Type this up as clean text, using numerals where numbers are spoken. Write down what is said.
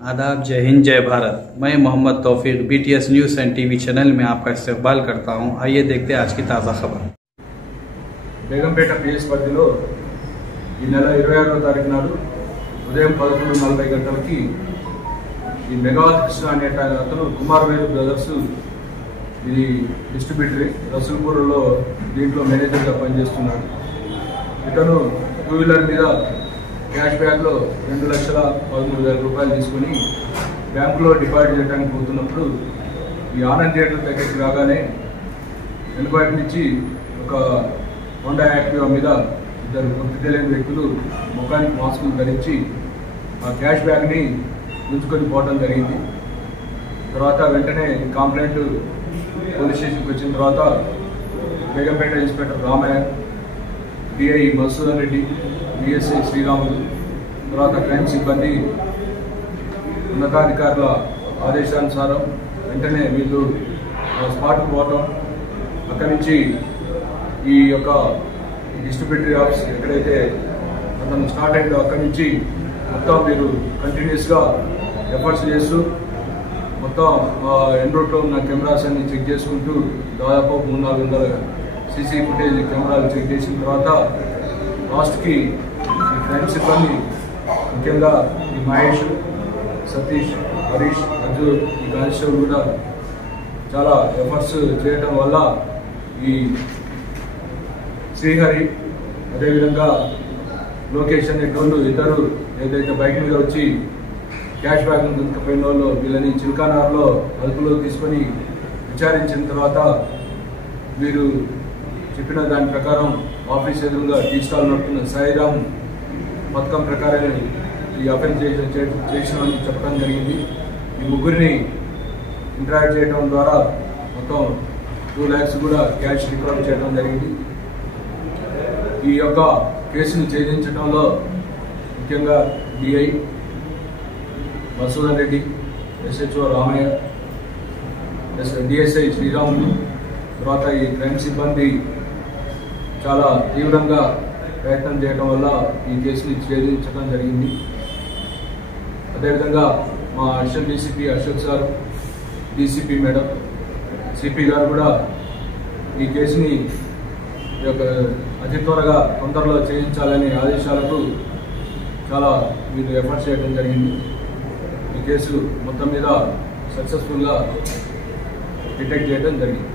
आदाब, जय हिंद, जय भारत। मैं मोहम्मद तौफीक BTS news and TV channel में आपका इस्तकबाल करता हूं। आइए देखते हैं आज की ताज़ा खबर। బేగంపేట PS పరిధిలో ఈ నెల 26వ తారీఖు నాడు ఉదయం 11:40 గంటలకి ఈ మెగావత్ కృష్ణ అనే అతను కుమారవేలు బ్రదర్స్ ఇది డిస్ట్రిబ్యూటరీ రసూల్పూర్లో దీంట్లో మేనేజర్గా పనిచేస్తున్నాడు. ఇతను 2 వీలర్ మీద క్యాష్ బ్యాగ్లో 2,13,000 రూపాయలు తీసుకుని బ్యాంకులో డిపాజిట్ చేయడానికి పోతున్నప్పుడు ఈ ఆనంద్ థియేటర్ దగ్గరికి రాగానే వెనుకటి నుంచి ఒక హోండా యాక్టివా మీద ఇద్దరు గుర్తు తెలియని వ్యక్తులు ముఖానికి మాస్కులు ధరించి ఆ క్యాష్ బ్యాగ్ని ఉంచుకొని పోవడం జరిగింది. తర్వాత వెంటనే కంప్లైంట్ పోలీస్ స్టేషన్కి వచ్చిన తర్వాత Begumpet inspector Ramaiah, DI Madhusudan Reddy, DSI Sriramulu, తర్వాత క్రైమ్ సిబ్బంది ఉన్నతాధికారుల ఆదేశానుసారం వెంటనే వీళ్ళు స్పాట్కి పోవటం, అక్కడి నుంచి ఈ యొక్క డిస్ట్రిబ్యూటరీ ఆఫీస్ ఎక్కడైతే అతను స్టార్ట్ అయిందో అక్కడి నుంచి మొత్తం మీరు కంటిన్యూస్గా ఎఫర్ట్స్ చేస్తూ మొత్తం ఎన్ రూట్లో ఉన్న కెమెరాస్ అన్ని చెక్ చేసుకుంటూ దాదాపు 300-400 CC ఫుటేజ్ కెమెరాలు చెక్ చేసిన తర్వాత లాస్ట్కి ఈ క్రైమ్ సిబ్బంది ముఖ్యంగా ఈ మహేష్, సతీష్, హరీష్, అర్జున్, ఈ కానిస్టేబుల్ కూడా చాలా ఎఫర్ట్స్ చేయటం వల్ల ఈ శ్రీహరి అదేవిధంగా లోకేష్ అనేటువంటి ఇద్దరు ఏదైతే బైక్ మీద వచ్చి క్యాష్ బ్యాగ్ దొరికిపోయిన వాళ్ళు వీళ్ళని చిల్కానార్లో అదుపులో తీసుకొని విచారించిన తర్వాత వీరు చెప్పిన దాని ప్రకారం ఆఫీస్ ఎదురుగా టీ స్టాల్ నడుపుతున్న సాయిరామ్ పథకం ప్రకారం ఈ అఫెన్స్ చేసినామని చెప్పడం జరిగింది. ఈ ముగ్గురిని ఇంటరాక్ట్ చేయడం ద్వారా మొత్తం 2 lakhs కూడా క్యాష్ రికవర్ చేయడం జరిగింది. ఈ యొక్క కేసును ఛేదించడంలో ముఖ్యంగా DI Madhusudan Reddy, SHO Ramayya, DSI Sriramulu, తర్వాత ఈ క్రైమ్ సిబ్బంది చాలా తీవ్రంగా ప్రయత్నం చేయడం వల్ల ఈ కేసుని ఛేదించడం జరిగింది. అదేవిధంగా మా additional DCP Ashok sir, DCP madam, CP గారు కూడా ఈ కేసుని అతి త్వరగా తొందరలో చేయించాలనే ఆదేశాలకు చాలా వీళ్ళు ఎఫర్ట్స్ చేయడం జరిగింది. ఈ కేసు మొత్తం మీద సక్సెస్ఫుల్గా డిటెక్ట్ చేయడం జరిగింది.